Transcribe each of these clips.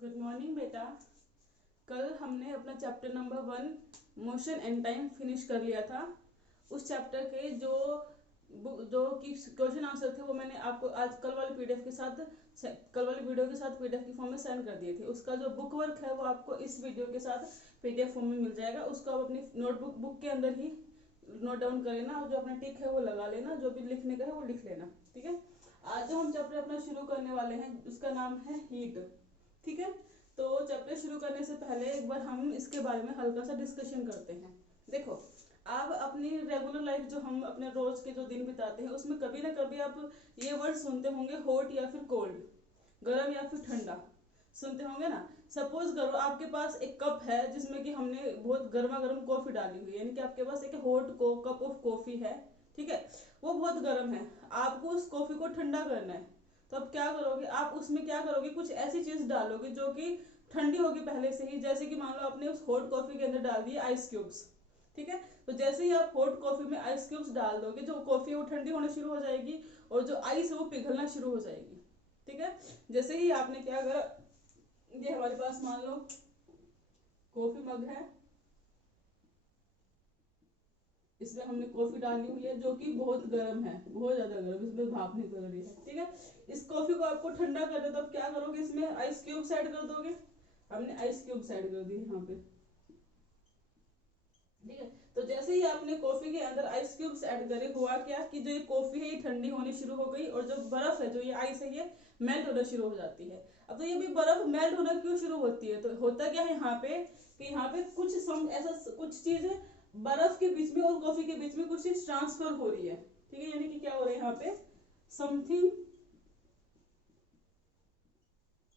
Good morning बेटा। कल हमने अपना chapter number 1 motion and time finish कर लिया था। उस चैप्टर के जो कि क्वेश्चन आंसर थे वो मैंने आपको आज कल वाले पीडीएफ के साथ कल वाली वीडियो के साथ पीडीएफ की फॉर्म में सेंड कर दिए थे। उसका जो बुक वर्क है वो आपको इस वीडियो के साथ पीडीएफ फॉर्म में मिल जाएगा। उसको आप अपनी नोटबुक बुक के अंदर ही नोट डाउन कर लेना और जो अपना टिक है वो लगा लेना, जो भी लिखने का है वो लिख लेना। ठीक है, आज जो हम चैप्टर अपना शुरू करने वाले हैं उसका नाम है हीट। ठीक है, तो चैप्टर शुरू करने से पहले एक बार हम इसके बारे में हल्का सा डिस्कशन करते हैं। देखो, आप अपनी रेगुलर लाइफ जो हम अपने रोज के जो दिन बिताते हैं उसमें कभी ना कभी आप ये वर्ड सुनते होंगे, हॉट या फिर कोल्ड, गर्म या फिर ठंडा, सुनते होंगे ना। सपोज करो आपके पास एक कप है जिसमें कि हमने बहुत गर्मा गर्म कॉफी डाली हुई है, यानी कि आपके पास एक हॉट कप ऑफ कॉफी है। ठीक है, वो बहुत गर्म है, आपको उस कॉफी को ठंडा करना है। तो अब क्या करोगे, आप उसमें क्या करोगे, कुछ ऐसी चीज डालोगे जो कि ठंडी होगी पहले से ही। जैसे कि मान लो आपने उस हॉट कॉफी के अंदर डाल दिए आइस क्यूब्स। ठीक है, तो जैसे ही आप हॉट कॉफी में आइस क्यूब्स डाल दोगे, जो कॉफी है वो ठंडी होना शुरू हो जाएगी और जो आइस है वो पिघलना शुरू हो जाएगी। ठीक है, जैसे ही आपने क्या करा, ये हमारे पास मान लो कॉफी मग है, इसमें हमने कॉफी डाली हुई है जो कि बहुत गर्म है, बहुत ज्यादा गर्म, इसमें भाप निकल रही है। ठीक है, इस कॉफी को आपको ठंडा कर दो, तो आप क्या करोगे, इसमें आइस क्यूब्स ऐड कर दोगे। हमने आइस क्यूब्स ऐड कर दिए यहाँ पे। ठीक है, तो जैसे ही आपने कॉफी के अंदर आइस क्यूब्स ऐड करे, हुआ क्या कि जो ये कॉफी है ये ठंडी होनी शुरू हो गई और जो बर्फ है, जो ये आइस है, ये मेल्ट होना शुरू हो जाती है। अब तो ये भी बर्फ मेल्ट होना क्यों शुरू होती है, तो होता क्या है यहाँ पे कि यहाँ पे कुछ ऐसा कुछ चीज है, बर्फ के बीच में और कॉफी के बीच में कुछ चीज ट्रांसफर हो रही है। ठीक है, यानी कि क्या हो रहा है यहाँ पे, something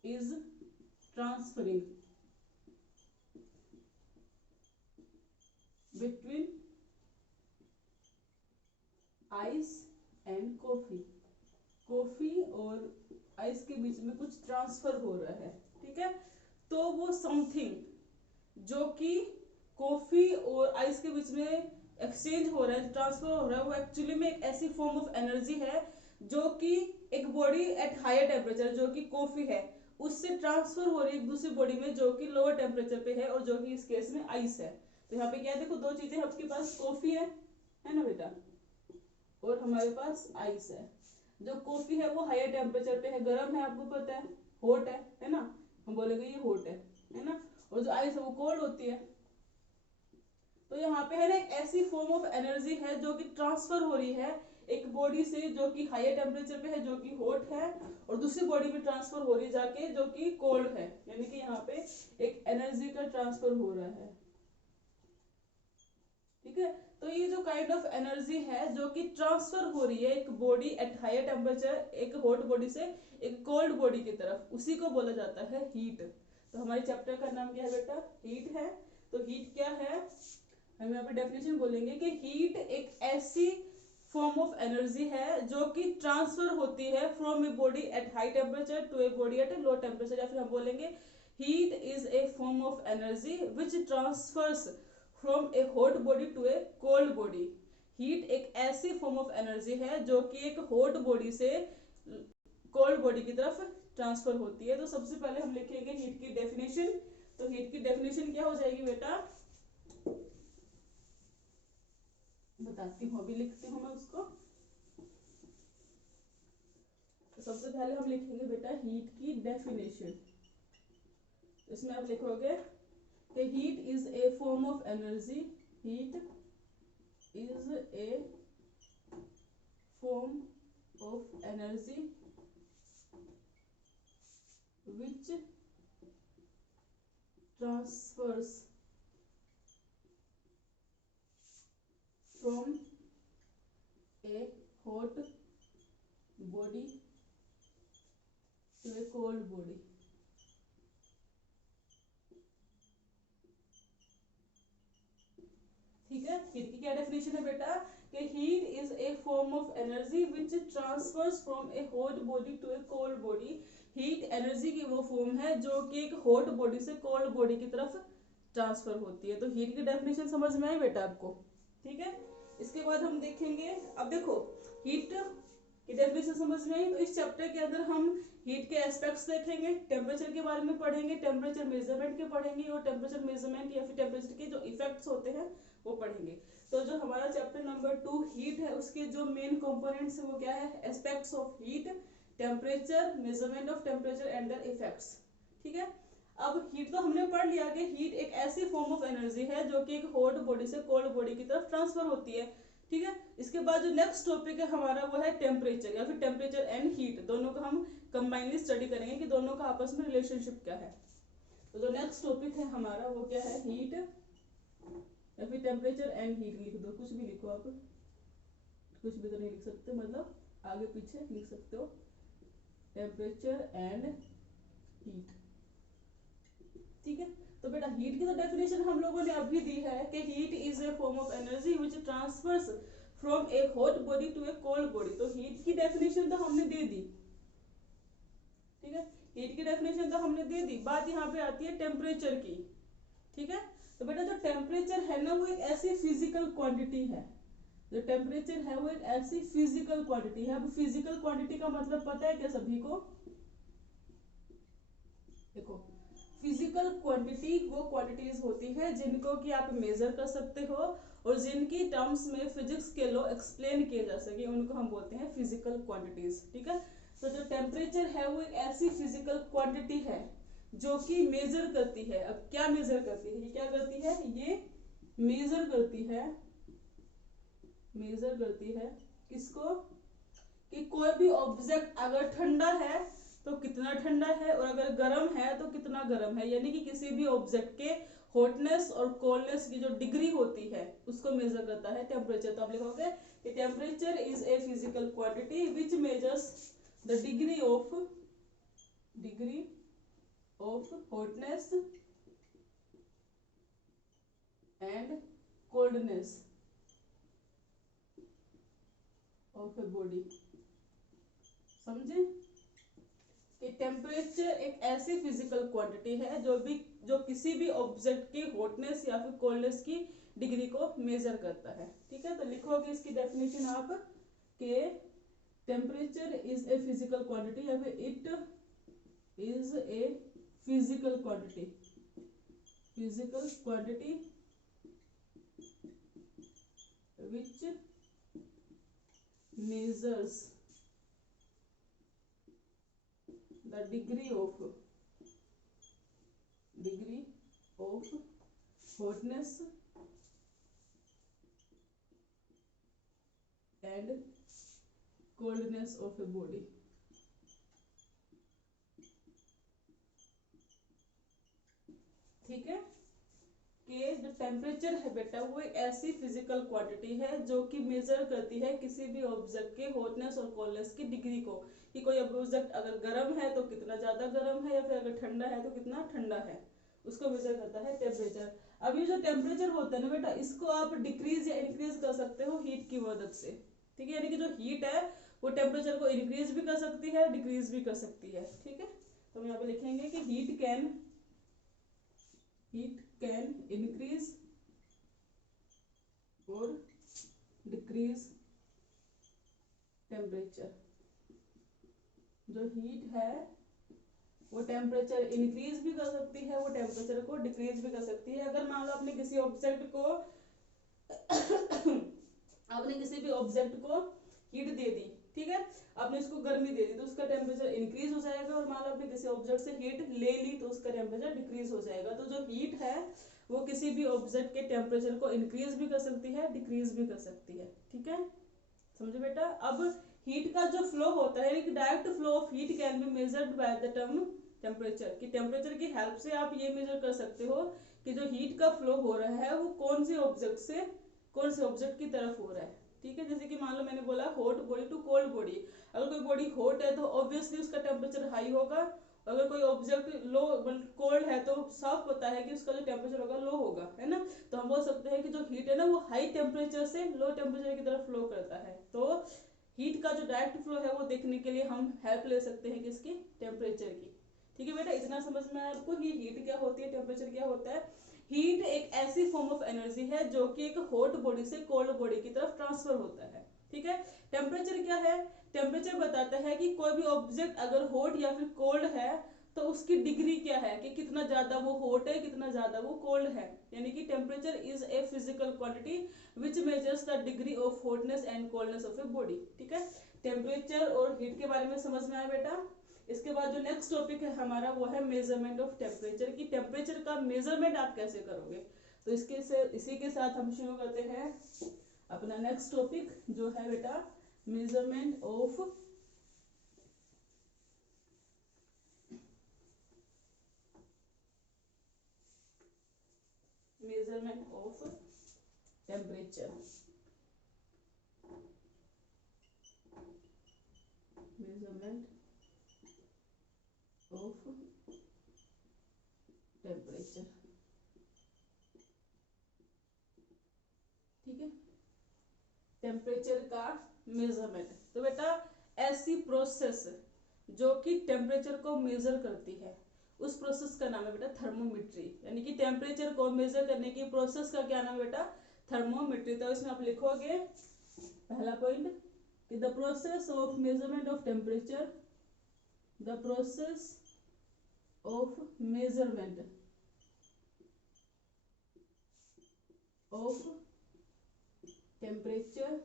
is transferring between ice and coffee. Coffee और आइस के बीच में कुछ ट्रांसफर हो रहा है। ठीक है, तो वो समथिंग जो कि कॉफी और आइस के बीच में एक्सचेंज हो रहा है, ट्रांसफर हो रहा है, वो एक्चुअली में एक ऐसी फॉर्म ऑफ एनर्जी है जो कि एक बॉडी एट हायर टेम्परेचर, जो कि कॉफी है, उससे ट्रांसफर हो रही है एक दूसरी बॉडी में जो कि लोअर टेम्परेचर पे है और जो कि इस केस में आइस है। तो यहाँ पे क्या है, देखो दो चीजें, आपके पास कॉफी है ना बेटा, और हमारे पास आइस है। जो कॉफी है वो हायर टेम्परेचर पे है, गर्म है, आपको पता है, हॉट है ना, हम बोलेंगे ये हॉट है ना, और जो आइस है वो कोल्ड होती है। तो यहाँ पे है ना एक ऐसी फॉर्म ऑफ एनर्जी है जो कि ट्रांसफर हो रही है एक बॉडी से जो कि हायर टेम्परेचर पे है, जो कि हॉट है, और दूसरी बॉडी में ट्रांसफर हो रही है जाके जो कि कोल्ड है, यानी कि यहाँ पे एक एनर्जी का ट्रांसफर हो रहा है। ठीक है, तो ये जो काइंड ऑफ एनर्जी है जो कि ट्रांसफर हो रही है एक बॉडी एट हायर टेम्परेचर, एक हॉट बॉडी से एक कोल्ड बॉडी की तरफ, उसी को बोला जाता है हीट। तो हमारे चैप्टर का नाम क्या है बेटा, हीट है। तो हीट क्या है, हम यहाँ पे डेफिनेशन बोलेंगे कि हीट एक ऐसी फॉर्म ऑफ एनर्जी है जो कि ट्रांसफर होती है from a body at high temperature to a body at a low temperature, या फिर हम बोलेंगे heat is a form of energy which transfers from a hot body to a cold body. Heat एक ऐसी form of energy है जो कि एक हॉट बॉडी से कोल्ड बॉडी की तरफ ट्रांसफर होती है। तो सबसे पहले हम लिखेंगे हीट की डेफिनेशन। तो हीट की डेफिनेशन क्या हो जाएगी बेटा, बताती हूँ, अभी लिखती हूँ मैं उसको। तो सबसे पहले हम लिखेंगे बेटा हीट की डेफिनेशन। इसमें आप लिखोगे कि heat is a form of energy, heat is a form of energy which transfers from a hot body to a cold body। ठीक है, हीट की क्या डेफिनेशन है बेटा कि heat is a form of energy which transfers from a hot body to a cold body. Heat energy की वो form है जो कि एक हॉट बॉडी से कोल्ड बॉडी की तरफ ट्रांसफर होती है। तो हीट की डेफिनेशन समझ में आई बेटा आपको। ठीक है, इसके बाद हम देखेंगे, अब देखो हीट कि डेफिनेशन समझ में आई। तो इस चैप्टर के अंदर हम हीट के एस्पेक्ट्स देखेंगे, टेम्परेचर के बारे में पढ़ेंगे, टेम्परेचर मेजरमेंट के पढ़ेंगे और टेम्परेचर मेजरमेंट या फिर टेम्परेचर के जो इफेक्ट्स होते हैं वो पढ़ेंगे। तो जो हमारा चैप्टर नंबर 2 हीट है उसके जो मेन कंपोनेंट्स है वो क्या है, aspects of heat, temperature, measurement of temperature and there effects. ठीक है, अब हीट तो हमने पढ़ लिया कि हीट एक ऐसी फॉर्म ऑफ एनर्जी है जो कि एक हॉट बॉडी से कोल्ड बॉडी की तरफ ट्रांसफर होती है। ठीक है, इसके बाद जो नेक्स्ट टॉपिक है हमारा वो है टेम्परेचर या फिर टेम्परेचर एंड हीट, दोनों का हम कंबाइनली स्टडी करेंगे कि दोनों का आपस में रिलेशनशिप क्या है। तो जो नेक्स्ट टॉपिक है हमारा वो क्या है, हीट या फिर टेम्परेचर एंड हीट लिख दो, कुछ भी लिखो आप, कुछ भी तो नहीं लिख सकते, मतलब आगे पीछे लिख सकते हो, टेम्परेचर एंड हीट। ठीक है, तो बेटा हीट की तो डेफिनेशन हम लोगों ने अभी दी है कि heat is a form of energy which transfers from a hot body to a cold body. तो हीट की डेफिनेशन तो हमने दे दी। ठीक है, हीट की डेफिनेशन तो हमने दे दी, बात यहाँ पे आती है टेम्परेचर की। ठीक है, तो बेटा जो टेम्परेचर है ना वो एक ऐसी फिजिकल क्वांटिटी है, जो टेम्परेचर है वो एक ऐसी फिजिकल क्वांटिटी है। अब फिजिकल क्वांटिटी का मतलब पता है क्या सभी को? देखो, फिजिकल क्वांटिटी वो क्वांटिटीज होती है जिनको कि आप मेजर कर सकते हो और जिनकी टर्म्स में फिजिक्स के लॉ एक्सप्लेन किए जा सके, उनको हम बोलते हैं फिजिकल क्वांटिटीज। ठीक है, तो जो टेम्परेचर है वो एक ऐसी फिजिकल क्वांटिटी है जो कि मेजर करती है। अब क्या मेजर करती है, ये क्या करती है, ये मेजर करती है, मेजर करती है किसको, कि कोई भी ऑब्जेक्ट अगर ठंडा है तो कितना ठंडा है और अगर गर्म है तो कितना गर्म है, यानी कि किसी भी ऑब्जेक्ट के हॉटनेस और कोल्डनेस की जो डिग्री होती है उसको मेजर करता है टेम्परेचर। तो आप लिखोगे कि temperature is a physical quantity which measures the degree of hotness and coldness of a body. समझे कि टेम्परेचर एक ऐसी फिजिकल क्वांटिटी है जो किसी भी ऑब्जेक्ट की हॉटनेस या फिर कोल्डनेस की डिग्री को मेजर करता है। ठीक है, तो लिखोगे इसकी डेफिनेशन आप कि temperature is a physical quantity या फिर it is a physical quantity which measures the degree of hotness and coldness of a body। ठीक है, कि जो टेम्परेचर है बेटा वो एक ऐसी फिजिकल क्वांटिटी है जो कि मेजर करती है किसी भी ऑब्जेक्ट के हॉटनेस और कोल्डनेस की डिग्री को, कि कोई ऑब्जेक्ट अगर गर्म है तो कितना ज्यादा गर्म है या फिर अगर ठंडा है तो कितना ठंडा है, उसको मेजर करता है टेम्परेचर। अब ये जो टेम्परेचर होता है ना बेटा, इसको आप डिक्रीज या इंक्रीज कर सकते हो हीट की मदद से। ठीक है, यानी कि जो हीट है वो टेम्परेचर को इंक्रीज भी कर सकती है, डिक्रीज भी कर सकती है। ठीक है, तो हम यहाँ पे लिखेंगे कि heat can increase or decrease temperature। जो हीट है वो टेम्परेचर इंक्रीज भी कर सकती है, वो टेम्परेचर को डिक्रीज भी कर सकती है। अगर मान लो आपने किसी ऑब्जेक्ट को हीट दे दी, ठीक है, आपने इसको गर्मी दे दी तो उसका टेम्परेचर इंक्रीज हो जाएगा, और मान लो आपने किसी ऑब्जेक्ट से हीट ले ली तो उसका टेम्परेचर डिक्रीज हो जाएगा। तो जो हीट है वो किसी भी ऑब्जेक्ट के टेम्परेचर को इंक्रीज भी कर सकती है, डिक्रीज भी कर सकती है। ठीक है, समझे बेटा। अब हीट का जो फ्लो होता है, direct flow of heat can be measured by the term temperature, कि टेम्परेचर की हेल्प से आप ये मेजर कर सकते हो कि जो हीट का फ्लो हो रहा है वो कौन से ऑब्जेक्ट की तरफ हो रहा है। ठीक है, जैसे कि मान लो मैंने बोला hot body to cold body, अगर कोई बॉडी हॉट है तो ऑब्वियसली उसका टेम्परेचर हाई होगा, अगर कोई ऑब्जेक्ट लो कोल्ड है तो साफ पता है कि उसका जो टेम्परेचर होगा लो होगा, है ना। तो हम बोल सकते हैं कि जो हीट है ना वो हाई टेम्परेचर से लो टेम्परेचर की तरफ फ्लो करता है। तो हीट का जो डायरेक्ट फ्लो है वो देखने के लिए हम हेल्प ले सकते हैं किसकी, टेम्परेचर की। ठीक है बेटा, इतना समझ में आया आपको कि हीट क्या होती है, टेम्परेचर क्या होता है। हीट एक ऐसी फॉर्म ऑफ एनर्जी है जो कि एक हॉट बॉडी से कोल्ड बॉडी की तरफ ट्रांसफर होता है। ठीक है। टेम्परेचर क्या है? टेम्परेचर बताता है कि कोई भी ऑब्जेक्ट अगर हॉट या फिर कोल्ड है तो उसकी डिग्री क्या है, कि कितना ज्यादा वो हॉट है, कितना ज्यादा वो कोल्ड है। यानी कि temperature is a physical quantity which measures the degree of hotness and coldness of a body. ठीक है, टेम्परेचर और हीट के बारे में समझ में आया बेटा। इसके बाद जो नेक्स्ट टॉपिक है हमारा वो है मेजरमेंट ऑफ टेम्परेचर, की टेम्परेचर का मेजरमेंट आप कैसे करोगे। तो इसी के साथ हम शुरू करते हैं अपना नेक्स्ट टॉपिक जो है बेटा measurement of temperature. Measurement of temperature. ठीक है, टेम्परेचर का मेजरमेंट। तो बेटा ऐसी प्रोसेस जो कि टेम्परेचर को मेजर करती है उस प्रोसेस का नाम है बेटा थर्मोमेट्री। यानी कि टेम्परेचर को मेजर करने की प्रोसेस का क्या नाम है बेटा? थर्मोमेट्री। तो इसमें आप लिखोगे पहला पॉइंट कि the process of measurement of temperature, the process of measurement of temperature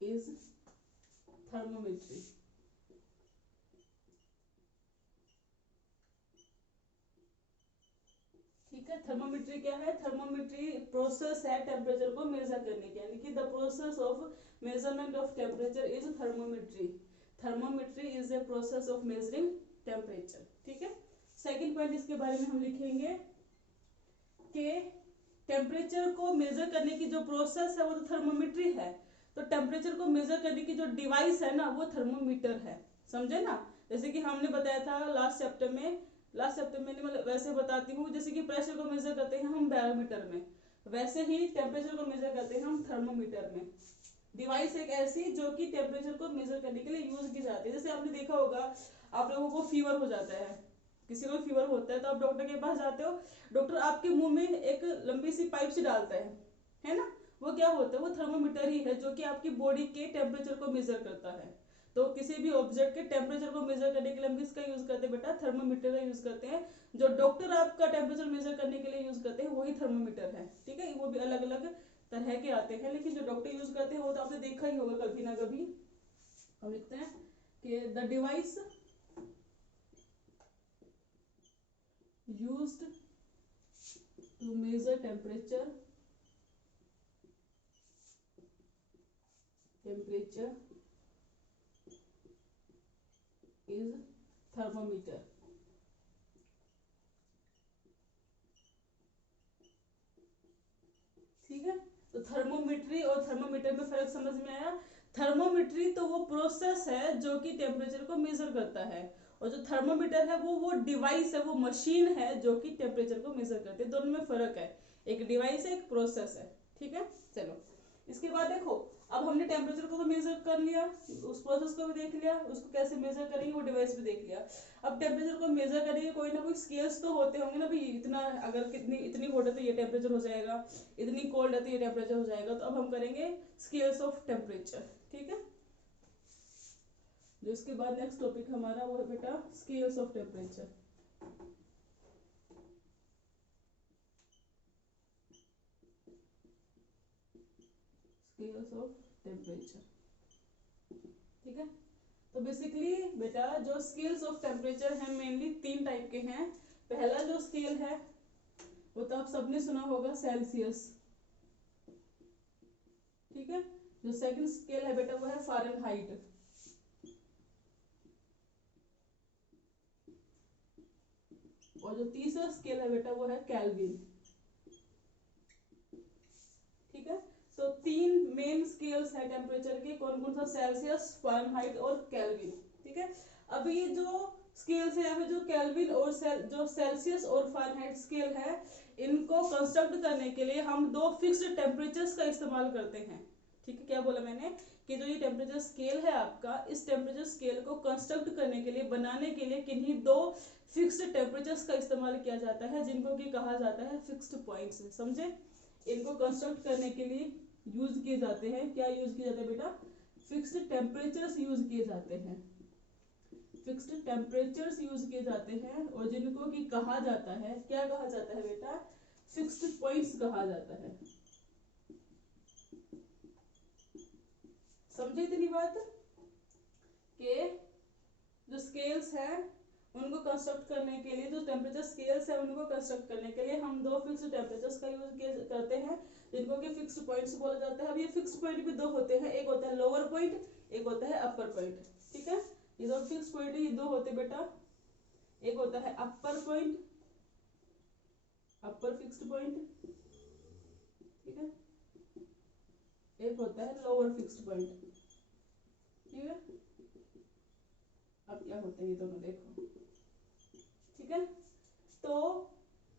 is thermometry. ठीक है, थर्मोमेट्री क्या है? थर्मोमेट्री प्रोसेस है टेम्परेचर को मेजर करने की, यानी कि the process of measurement of temperature is thermometry. Thermometry is a process of measuring temperature. ठीक है, सेकंड पॉइंट इसके बारे में हम लिखेंगे कि टेम्परेचर को मेजर करने की जो प्रोसेस है वो तो थर्मोमेट्री है, तो टेम्परेचर को मेजर करने की जो डिवाइस है ना वो थर्मोमीटर है। समझे ना? जैसे कि हमने बताया था लास्ट चैप्टर में मतलब वैसे बताती हूँ, जैसे कि प्रेशर को मेजर करते हैं हम बैरोमीटर में, वैसे ही टेम्परेचर को मेजर करते हैं हम थर्मोमीटर में। डिवाइस एक ऐसी जो कि टेम्परेचर को मेजर करने के लिए यूज की जाती है। जैसे आपने देखा होगा आप लोगों को फीवर हो जाता है, किसी को फीवर होता है तो आप डॉक्टर के पास जाते हो, डॉक्टर आपके मुंह में एक लंबी सी पाइप से डालता है ना? वो क्या होता है? वो थर्मोमीटर ही है जो कि आपकी बॉडी के टेम्परेचर को मेजर करता है। तो किसी भी ऑब्जेक्ट के टेम्परेचर को मेजर करने के लिए हम किसका यूज करते हैं बेटा? थर्मोमीटर का यूज करते हैं। जो डॉक्टर आपका टेम्परेचर मेजर करने के लिए यूज करते हैं वही थर्मोमीटर है। ठीक है, वो भी अलग अलग तरह के आते हैं, लेकिन जो डॉक्टर यूज करते हैं वो तो आपने देखा ही होगा कभी ना कभी। हम लिखते हैं कि the device used to measure temperature is thermometer। ठीक है, तो थर्मोमेट्री और थर्मोमीटर में फर्क समझ में आया। थर्मोमेट्री तो वो प्रोसेस है जो कि टेम्परेचर को मेजर करता है, और जो थर्मोमीटर है वो डिवाइस है, वो मशीन है जो कि टेम्परेचर को मेजर करती है। दोनों में फर्क है, एक डिवाइस है एक प्रोसेस है। ठीक है, चलो इसके बाद देखो, अब हमने टेम्परेचर को तो मेजर कर लिया, उस प्रोसेस को भी देख लिया, उसको कैसे मेजर करेंगे वो डिवाइस भी देख लिया। अब टेम्परेचर को मेजर करेंगे, कोई ना कोई स्केल्स तो होते होंगे ना भाई, इतना अगर इतनी हॉट है तो ये टेम्परेचर हो जाएगा, इतनी कोल्ड है तो ये टेम्परेचर हो जाएगा। तो अब हम करेंगे स्केल्स ऑफ टेम्परेचर। ठीक है, जो इसके बाद नेक्स्ट टॉपिक हमारा वो है बेटा scales of temperature. Scales of temperature. ठीक है, तो बेसिकली बेटा जो स्केल्स ऑफ टेम्परेचर हैं मेनली 3 टाइप के हैं। पहला जो स्केल है वो तो आप सबने सुना होगा सेल्सियस। ठीक है, जो सेकंड स्केल है बेटा वो है फ़ारेनहाइट। और जो तीसरा स्केल है बेटा वो है केल्विन। ठीक है, तो 3 मेन स्केल्स है टेम्परेचर के, कौन कौन सा? सेल्सियस, फ़ारेनहाइट और केल्विन। ठीक है, अब ये जो स्केल्स है यहाँ पे जो केल्विन और जो सेल्सियस और फ़ारेनहाइट स्केल है, इनको कंस्ट्रक्ट करने के लिए हम 2 फिक्स्ड टेम्परेचर्स का इस्तेमाल करते हैं। ठीक है, क्या बोला मैंने कि जो ये टेम्परेचर स्केल है आपका, इस टेम्परेचर स्केल को कंस्ट्रक्ट करने के लिए, बनाने के लिए किन्हीं 2 फिक्स्ड टेम्परेचर्स का इस्तेमाल किया जाता है जिनको कि कहा जाता है फिक्स्ड पॉइंट्स। समझे? इनको कंस्ट्रक्ट करने के लिए यूज किए जाते हैं। क्या यूज किए जाते हैं बेटा? फिक्स्ड टेम्परेचर्स यूज किए जाते हैं। फिक्स्ड टेम्परेचर्स यूज किए जाते हैं और जिनको कि कहा जाता है, क्या कहा जाता है बेटा? फिक्स्ड पॉइंट्स कहा जाता है। समझे इतनी बात कि जो स्केल्स हैं उनको कंस्ट्रक्ट करने के लिए, जो टेम्परेचर स्केल्स है उनको कंस्ट्रक्ट करने के लिए हम दो फिक्स्ड टेम्परेचर्स का यूज करते हैं, जिनको कि फिक्स्ड पॉइंट्स बोला जाता है। अब ये फिक्स्ड पॉइंट भी दो होते हैं, एक होता है लोअर पॉइंट, एक होता है अपर पॉइंट। ठीक है, ये दो फिक्स्ड पॉइंट ये दो होते बेटा, एक होता है अपर पॉइंट, अपर फिक्स्ड पॉइंट, ठीक है, एक होता है लोअर फिक्स्ड पॉइंट। ठीक है, अब क्या होते हैं ये दोनों देखो। ठीक है, तो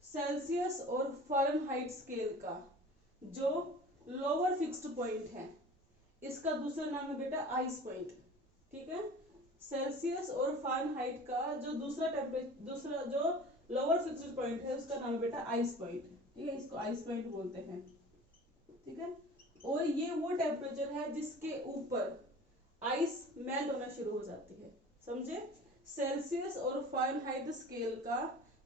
सेल्सियस और फ़ारेनहाइट स्केल का जो लोअर फिक्स्ड पॉइंट है इसका दूसरा नाम है बेटा आइस पॉइंट। ठीक है, सेल्सियस और फ़ारेनहाइट का जो दूसरा जो लोअर फिक्स्ड पॉइंट है उसका नाम है बेटा आइस पॉइंट। ठीक है, इसको आइस पॉइंट बोलते हैं। ठीक है, और ये वो टेम्परेचर है जिसके ऊपर आइस मेल्ट होना शुरू हो जाती है। समझे? सेल्सियस और फ़ारेनहाइट स्केल का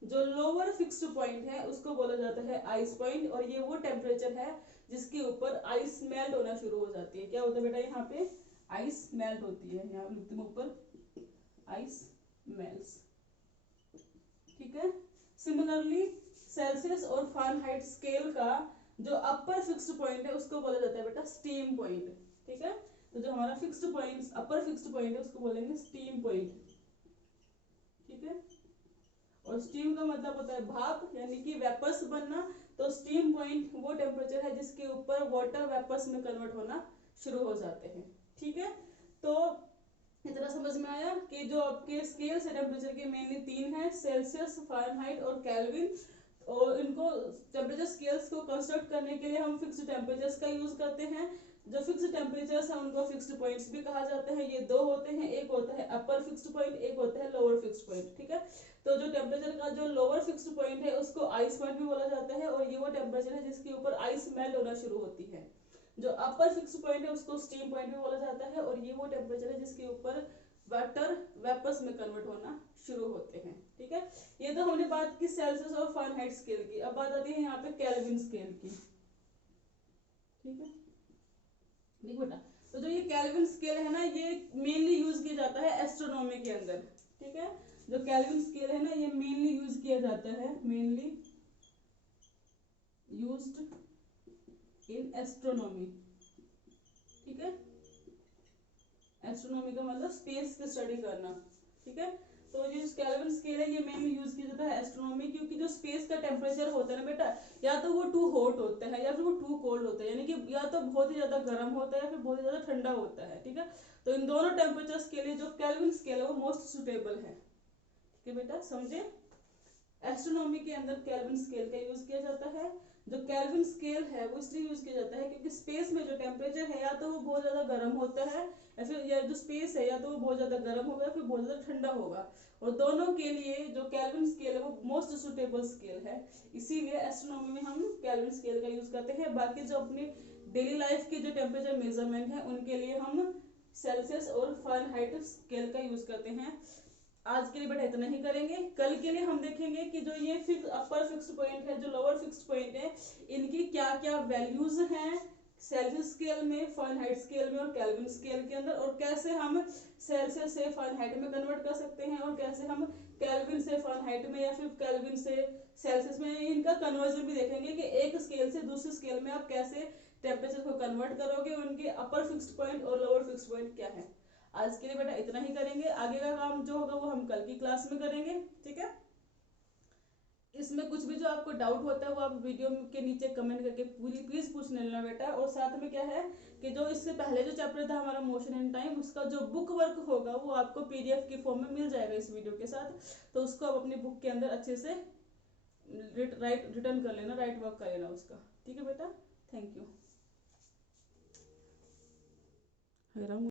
जो लोअर फिक्स्ड पॉइंट है उसको बोला जाता है आइस पॉइंट, और ये वो टेम्परेचर है जिसके ऊपर आइस मेल्ट होना शुरू हो जाती है। क्या होता है बेटा? यहाँ पे आइस मेल्ट होती है, यहाँ लिखते हैं ऊपर आइस मेल्ट्स। ठीक है, सिमिलरली सेल्सियस और फ़ारेनहाइट स्केल का जो अपर फिक्स्ड पॉइंट है उसको बोला जाता है बेटा स्टीम पॉइंट। ठीक है, तो जो हमारा फिक्स्ड पॉइंट अपर फिक्स्ड पॉइंट है उसको बोलेंगे स्टीम पॉइंट। ठीक है, और स्टीम का मतलब होता है भाप, यानी कि वेपर्स बनना। तो स्टीम पॉइंट वो टेम्परेचर है जिसके ऊपर वाटर वेपर्स में कन्वर्ट होना शुरू हो जाते हैं। ठीक है, तो इतना समझ में आया कि जो आपके स्केल्स है टेम्परेचर के मेनली तीन है, सेल्सियस, फ़ारेनहाइट और केल्विन। और इनको टेम्परेचर स्केल्स को कंस्ट्रक्ट करने के लिए हम फिक्स्ड टेम्परेचर्स का यूज करते हैं। जो फिक्स्ड टेम्परेचर्स है उनको फिक्स्ड पॉइंट्स भी कहा जाता है। ये दो होते हैं, एक होता है अपर फिक्स्ड पॉइंट, एक होता है लोअर फिक्स्ड पॉइंट। ठीक है, तो जो टेम्परेचर का जो लोअर फिक्स्ड पॉइंट है उसको आइस पॉइंट भी बोला जाता है, और ये वो टेम्परेचर है जिसके ऊपर आइस मेल्ट होना शुरू होती है। जो अपर फिक्स्ड पॉइंट है उसको स्टीम पॉइंट भी बोला जाता है, और ये वो टेम्परेचर है जिसके ऊपर वाटर वेपर्स में कन्वर्ट होना शुरू होते हैं। ठीक है, ये तो हमने बात की सेल्सियस और फ़ारेनहाइट स्केल की। अब बात आती है यहाँ पे केल्विन स्केल की। ठीक है, देखो बेटा, तो जो ये केल्विन स्केल है ना ये मेनली यूज किया जाता है एस्ट्रोनॉमी के अंदर। ठीक है, जो केल्विन स्केल है ना ये मेनली यूज किया जाता है, मेनली यूज्ड इन एस्ट्रोनॉमी। ठीक है, एस्ट्रोनॉमी का मतलब स्पेस की स्टडी करना। ठीक है, तो ये केल्विन स्केल है ये मेनली यूज किया जाता है एस्ट्रोनॉमी, क्योंकि जो स्पेस का टेम्परेचर होता है ना बेटा, या तो वो टू हॉट होता है या फिर वो टू कोल्ड होता है, यानी कि या तो बहुत ही ज्यादा गर्म होता है या फिर बहुत ही ज्यादा ठंडा होता है। ठीक है, तो इन दोनों टेम्परेचर्स के लिए जो केल्विन स्केल है वो मोस्ट सुटेबल है। ठीक है बेटा, समझे? एस्ट्रोनॉमी के अंदर केल्विन स्केल का यूज किया जाता है। जो केल्विन स्केल है वो इसलिए यूज किया जाता है क्योंकि स्पेस में जो टेम्परेचर है या तो वो बहुत ज्यादा गर्म होता है, या फिर या जो स्पेस है या तो वो बहुत ज्यादा गर्म होगा या फिर बहुत ज्यादा ठंडा होगा, और दोनों के लिए जो केल्विन स्केल है वो मोस्ट सुटेबल स्केल है। इसीलिए एस्ट्रोनॉमी में हम केल्विन स्केल का यूज करते हैं। बाकी जो अपने डेली लाइफ के जो टेम्परेचर मेजरमेंट है उनके लिए हम सेल्सियस और फ़ारेनहाइट स्केल का यूज करते हैं। आज के लिए बेटा इतना ही करेंगे। कल के लिए हम देखेंगे कि जो ये अपर फिक्स्ड पॉइंट है, जो लोअर फिक्स्ड पॉइंट है, इनकी क्या क्या वैल्यूज हैं सेल्सियस स्केल में, फ़ारेनहाइट स्केल में और केल्विन स्केल के अंदर, और कैसे हम सेल्सियस से फ़ारेनहाइट में कन्वर्ट कर सकते हैं, और कैसे हम केल्विन से फ़ारेनहाइट में या फिर केल्विन से सेल्सियस में, इनका कन्वर्जन भी देखेंगे कि एक स्केल से दूसरे स्केल में आप कैसे टेम्परेचर को कन्वर्ट करोगे, उनके अपर फिक्स्ड पॉइंट और लोअर फिक्स्ड पॉइंट क्या है। आज के लिए बेटा इतना ही करेंगे, आगे का काम जो होगा वो हम कल की क्लास में करेंगे। ठीक है, इसमें कुछ भी जो आपको डाउट होता है वो आप वीडियो के नीचे कमेंट करके पूरी प्लीज पूछ लेना बेटा। और साथ में क्या है कि जो इससे पहले जो चैप्टर था हमारा मोशन एंड टाइम, उसका जो बुक वर्क होगा वो आपको पीडीएफ के फॉर्म में मिल जाएगा इस वीडियो के साथ, तो उसको आप अपनी बुक के अंदर अच्छे से रिटर्न कर लेना, राइट वर्क कर लेना उसका। ठीक है बेटा, थैंक यू।